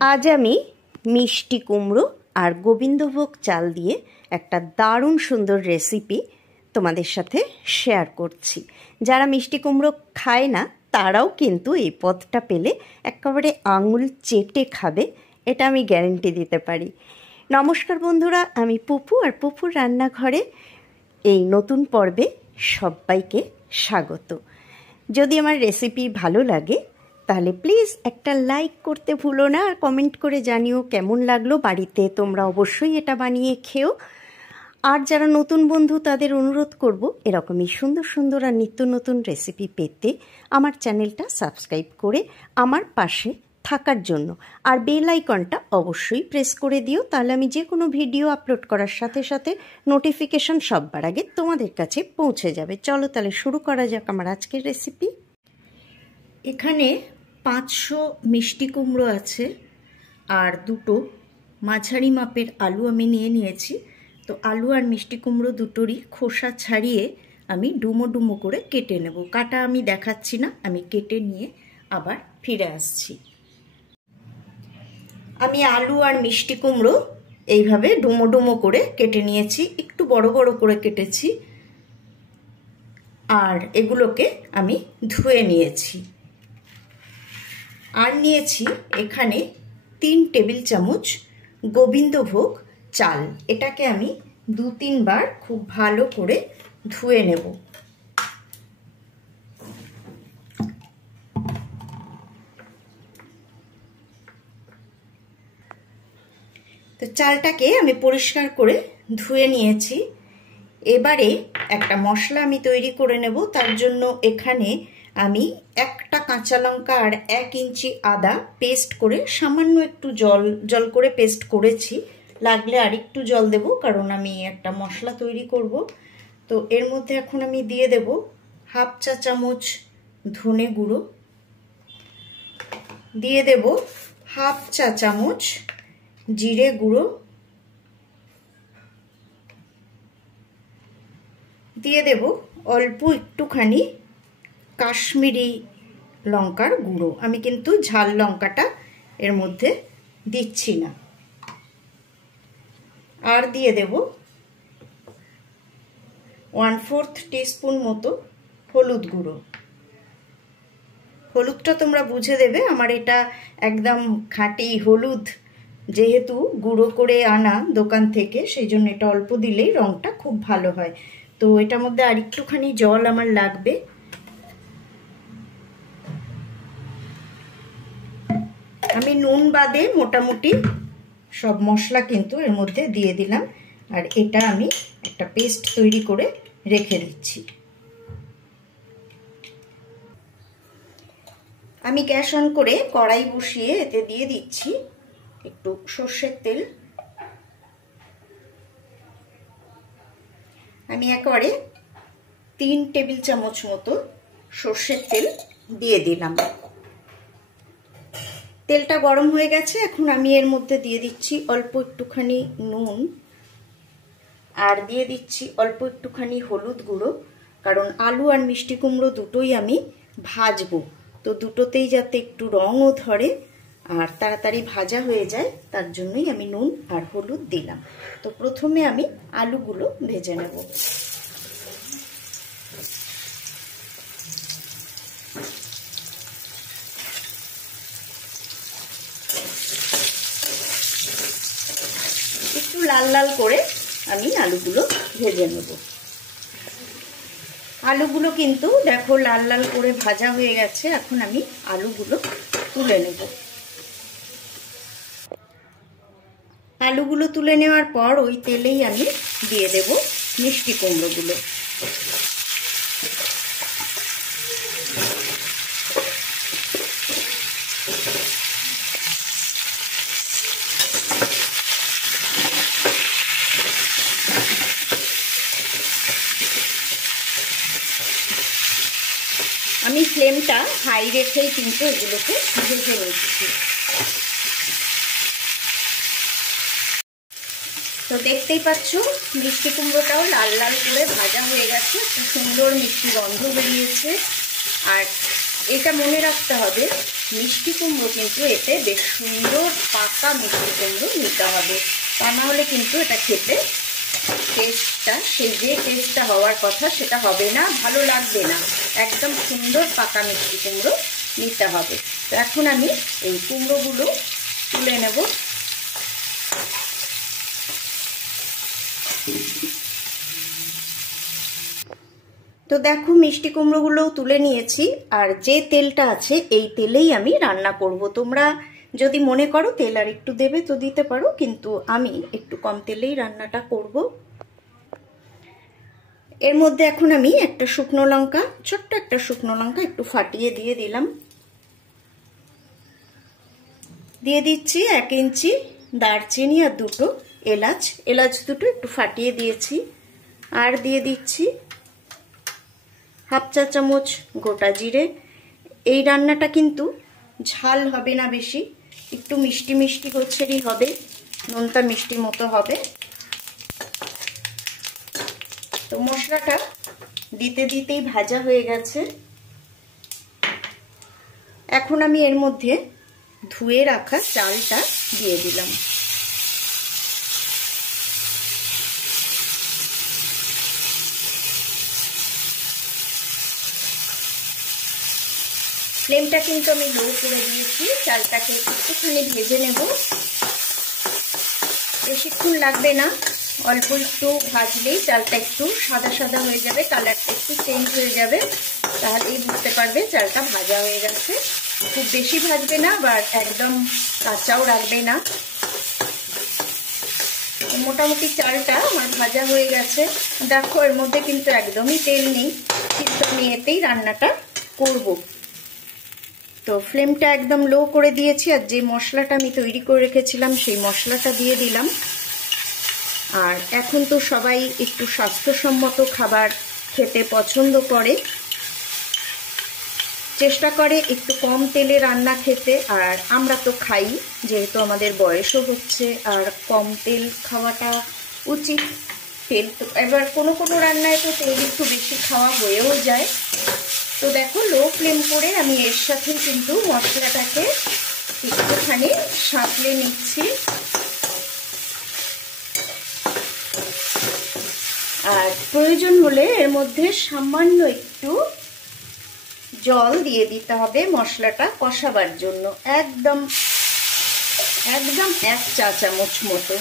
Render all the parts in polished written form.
আজ আমি মিষ্টি কুমড়ো আর গোবিন্দভোগ চাল দিয়ে একটা দারুণ সুন্দর রেসিপি তোমাদের সাথে শেয়ার করছি। যারা মিষ্টি কুমড়ো খায় না তারাও কিন্তু এই পদটা পেলে একেবারে আঙুল চেটে খাবে, এটা আমি গ্যারেন্টি দিতে পারি। নমস্কার বন্ধুরা, আমি পুপু আর পুপুর রান্নাঘরে এই নতুন পর্বে সবাইকে স্বাগত। যদি আমার রেসিপি ভালো লাগে তাহলে প্লিজ একটা লাইক করতে ভুলো না, আর কমেন্ট করে জানিও কেমন লাগলো। বাড়িতে তোমরা অবশ্যই এটা বানিয়ে খেও। আর যারা নতুন বন্ধু তাদের অনুরোধ করব এরকমই সুন্দর সুন্দর আর নিত্য নতুন রেসিপি পেতে আমার চ্যানেলটা সাবস্ক্রাইব করে আমার পাশে থাকার জন্য, আর বেল আইকনটা অবশ্যই প্রেস করে দিও, তাহলে আমি যে কোনো ভিডিও আপলোড করার সাথে সাথে নোটিফিকেশন সবার আগে তোমাদের কাছে পৌঁছে যাবে। চলো তাহলে শুরু করা যাক আমার আজকের রেসিপি। এখানে 500 মিষ্টি কুমড়ো আছে আর দুটো মাঝারি মাপের আলু আমি নিয়েছি। তো আলু আর মিষ্টি কুমড়ো দুটোরই খোসা ছাড়িয়ে আমি ডুমো ডুমো করে কেটে নেব। কাটা আমি দেখাচ্ছি না, আমি কেটে নিয়ে আবার ফিরে আসছি। আমি আলু আর মিষ্টি কুমড়ো এইভাবে ডুমো ডুমো করে কেটে নিয়েছি, একটু বড় বড় করে কেটেছি। আর এগুলোকে আমি ধুয়ে নিয়েছি। আর নিয়েছি এখানে 3 টেবিল চামচ গোবিন্দভোগ চাল। এটাকে আমি 2-3 বার খুব ভালো করে ধুয়ে নেব। তো চালটাকে আমি পরিষ্কার করে ধুয়ে নিয়েছি। এবারে একটা মশলা আমি তৈরি করে নেব। তার জন্য এখানে আমি একটা কাঁচা লঙ্কা আর 1 ইঞ্চি আদা পেস্ট করে সামান্য একটু জল করে পেস্ট করেছি। লাগলে আর একটু জল দেব, কারণ আমি একটা মশলা তৈরি করব। তো এর মধ্যে এখন আমি দিয়ে দেব 1/2 চা চামচ ধনে গুঁড়ো, দিয়ে দেব 1/2 চা চামচ জিরে গুঁড়ো, দিয়ে দেব অল্প একটুখানি কাশ্মীরি লঙ্কার গুঁড়ো। আমি কিন্তু ঝাল লঙ্কাটা এর মধ্যে দিচ্ছি না। আর দিয়ে দেব 1/4 টিস্পুন মতো হলুদ গুঁড়ো। হলুদটা তোমরা বুঝে দেবে, আমার এটা একদম খাঁটি হলুদ, যেহেতু গুঁড়ো করে আনা দোকান থেকে, সেই জন্য এটা অল্প দিলেই রঙটা খুব ভালো হয়। তো এটার মধ্যে আর একটুখানি জল আমার লাগবে। আমি নুন বাদে মোটামুটি সব মশলা কিন্তু এর মধ্যে দিয়ে দিলাম। আর এটা আমি একটা পেস্ট তৈরি করে রেখে দিচ্ছি। আমি গ্যাস অন করে কড়াই বসিয়ে এতে দিয়ে দিচ্ছি একটু সর্ষের তেল। আমি একেবারে 3 টেবিল চামচ মতো সর্ষের তেল দিয়ে দিলাম। তেলটা গরম হয়ে গেছে, এখন আমি এর মধ্যে দিয়ে দিচ্ছি অল্প একটুখানি নুন, আর দিয়ে দিচ্ছি অল্প একটুখানি হলুদ গুঁড়ো, কারণ আলু আর মিষ্টি কুমড়ো দুটোই আমি ভাজবো। তো দুটোতেই যাতে একটু রঙও ধরে আর তাড়াতাড়ি ভাজা হয়ে যায়, তার জন্যই আমি নুন আর হলুদ দিলাম। তো প্রথমে আমি আলুগুলো ভেজে নেব। একটু লাল লাল করে আমি আলুগুলো ভেজে নেব। আলুগুলো কিন্তু দেখো লাল লাল করে ভাজা হয়ে গেছে। এখন আমি আলুগুলো তুলে নেব। আলুগুলো তুলে নেওয়ার পর ওই তেলেই আমি দিয়ে দেব মিষ্টি কুমড়োগুলো। আমি ফ্লেমটা হাই রেখেই কিন্তু এগুলোকে ভেজে নিচ্ছি। তো দেখতেই পাচ্ছ মিষ্টি কুমড়োটাও লাল লাল করে ভাজা হয়ে গেছে, একটা সুন্দর মিষ্টি গন্ধ বেরিয়েছে। আর এটা মনে রাখতে হবে, মিষ্টি কুমড়ো কিন্তু এতে বেশ সুন্দর পাকা মিষ্টি কুমড়ো নিতে হবে, তা না হলে কিন্তু এটা খেতে টেস্টটা সেই যে টেস্টটা হওয়ার কথা সেটা হবে না, ভালো লাগবে না। একদম সুন্দর পাকা মিষ্টি কুমড়ো নিতে হবে। তো এখন আমি এই কুমড়োগুলো তুলে নেব। তো দেখো মিষ্টি কুমড়োগুলোও তুলে নিয়েছি, আর যে তেলটা আছে এই তেলেই আমি রান্না করব। তোমরা যদি মনে করো তেল আর একটু দেবে তো দিতে পারো, কিন্তু আমি একটু কম তেলেই রান্নাটা করব। এর মধ্যে এখন আমি একটা শুকনো লঙ্কা, ছোট্ট একটা শুকনো লঙ্কা একটু ফাটিয়ে দিয়ে দিলাম। দিয়ে দিচ্ছি 1 ইঞ্চি দারচিনি আর 2টো এলাচ, এলাচ দুটো একটু ফাটিয়ে দিয়েছি। আর দিয়ে দিচ্ছি 1/2 চা চামচ গোটা জিরে। এই রান্নাটা কিন্তু ঝাল হবে না বেশি, একটু মিষ্টি মিষ্টি গোছেরই হবে, নুনটা মিষ্টি মতো হবে। তো মশলাটা দিতে দিতেই ভাজা হয়ে গেছে। এখন আমি এর মধ্যে ধুয়ে রাখা চালটা দিয়ে দিলাম। ফ্লেমটা কিন্তু আমি লো করে দিয়েছি। চালটাকে একটুখানি ভেজে নেব, বেশিক্ষণ লাগবে না, অল্প একটু ভাজলেই চালটা একটু সাদা সাদা হয়ে যাবে, কালারটা একটু চেঞ্জ হয়ে যাবে, তাহলেই বুঝতে পারবে চালটা ভাজা হয়ে গেছে। খুব বেশি ভাজবে না, বা একদম কাঁচাও রাখবে না। মোটামুটি চালটা আমার ভাজা হয়ে গেছে। দেখো এর মধ্যে কিন্তু একদমই তেল নেই, কিন্তু আমি এতেই রান্নাটা করব। তো ফ্লেমটা একদম লো করে দিয়েছি, আর যে মশলাটা আমি তৈরি করে রেখেছিলাম সেই মশলাটা দিয়ে দিলাম। আর এখন তো সবাই একটু স্বাস্থ্যসম্মত খাবার খেতে পছন্দ করে, চেষ্টা করে একটু কম তেলে রান্না খেতে। আর আমরা তো খাই, যেহেতু আমাদের বয়সও হচ্ছে, আর কম তেল খাওয়াটা উচিত। তেল তো এবার কোনো কোনো রান্নায় তো তেল একটু বেশি খাওয়া হয়েও যায়। তো দেখো লো ফ্লেম করে আমি এর সাথে কিন্তু মশলাটাকে একটুখানি সাঁতলে নিচ্ছি। আর প্রয়োজন হলে এর মধ্যে সামান্য একটু জল দিয়ে দিতে হবে মশলাটা কষাবার জন্য, একদম 1 চা চামচ মতো,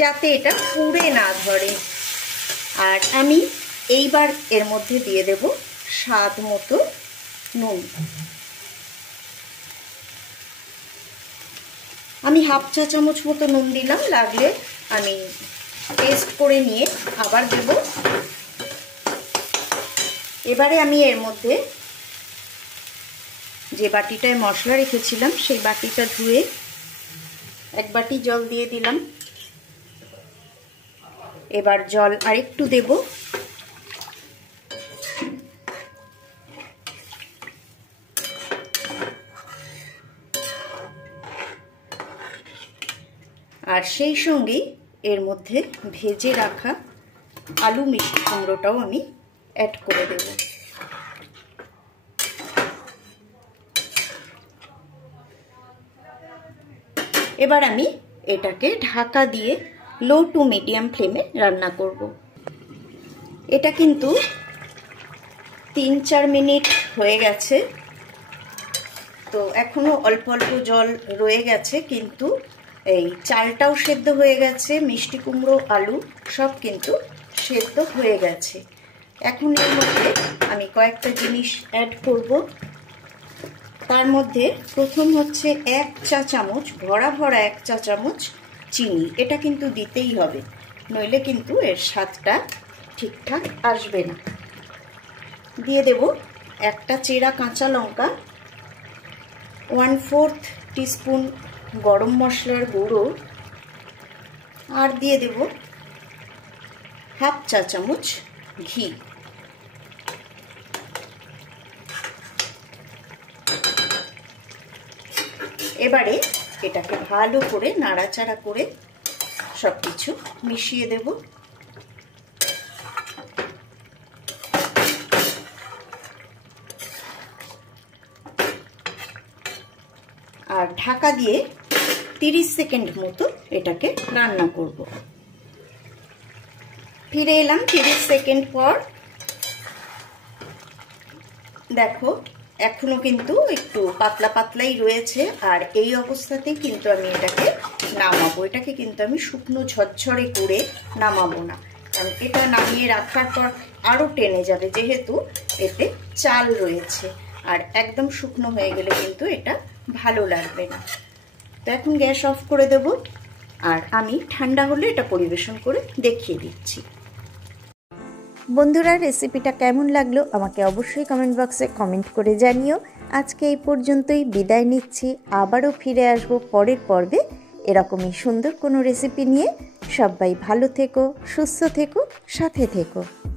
যাতে এটা পুড়ে না ধরে। আর আমি এইবার এর মধ্যে দিয়ে দেব স্বাদ মতো নুন। আমি 1/2 চা চামচ মতো নুন দিলাম, লাগলে আমি টেস্ট করে নিয়ে আবার দেব। এবারে আমি এর মধ্যে যে বাটিটায় মশলা রেখেছিলাম সেই বাটিটা ধুয়ে 1 বাটি জল দিয়ে দিলাম। এবার জল আরেকটু দেব। আর সেই সঙ্গেই এর মধ্যে ভেজে রাখা আলু মিষ্টি কুমড়োটাও আমি অ্যাড করে দেব। এবার আমি এটাকে ঢাকা দিয়ে লো টু মিডিয়াম ফ্লেমে রান্না করব। এটা কিন্তু 3-4 মিনিট হয়ে গেছে। তো এখনো অল্প অল্প জল রয়ে গেছে, কিন্তু এই চালটাও সেদ্ধ হয়ে গেছে, মিষ্টি কুমড়ো আলু সব কিন্তু সেদ্ধ হয়ে গেছে। এখন এর মধ্যে আমি কয়েকটা জিনিস অ্যাড করব। তার মধ্যে প্রথম হচ্ছে 1 চা চামচ, ভরা 1 চা চামচ চিনি। এটা কিন্তু দিতেই হবে, নইলে কিন্তু এর স্বাদটা ঠিকঠাক আসবে না। দিয়ে দেব একটা চেরা কাঁচা লঙ্কা, 1/4 টিস্পুন গরম মশলার গুঁড়ো, আর দিয়ে দেব 1/2 চা চামচ ঘি। এবারে এটাকে ভালো করে নাড়াচাড়া করে সবকিছু মিশিয়ে দেব। আর ঢাকা দিয়ে 30 সেকেন্ড মতো এটাকে রান্না করব। ফিরে এলাম 30 সেকেন্ড পর। দেখো এখনো কিন্তু একটু পাতলা পাতলাই রয়েছে, আর এই অবস্থাতে কিন্তু আমি এটাকে নামাবো। এটাকে কিন্তু আমি শুকনো ঝরঝরে করে নামাবো না, কারণ এটা নামিয়ে রাখার পর আরও টেনে যাবে, যেহেতু এতে চাল রয়েছে। আর একদম শুকনো হয়ে গেলে কিন্তু এটা ভালো লাগবে না। তো এখন গ্যাস অফ করে দেব, আর আমি ঠান্ডা হলে এটা পরিবেশন করে দেখিয়ে দিচ্ছি। বন্ধুরা, রেসিপিটা কেমন লাগলো আমাকে অবশ্যই কমেন্ট বক্সে কমেন্ট করে জানিও। আজকে এই পর্যন্তই, বিদায় নিচ্ছি। আবারও ফিরে আসবো পরের পর্বে এরকমই সুন্দর কোনো রেসিপি নিয়ে। সবাই ভালো থেকো, সুস্থ থেকো, সাথে থেকো।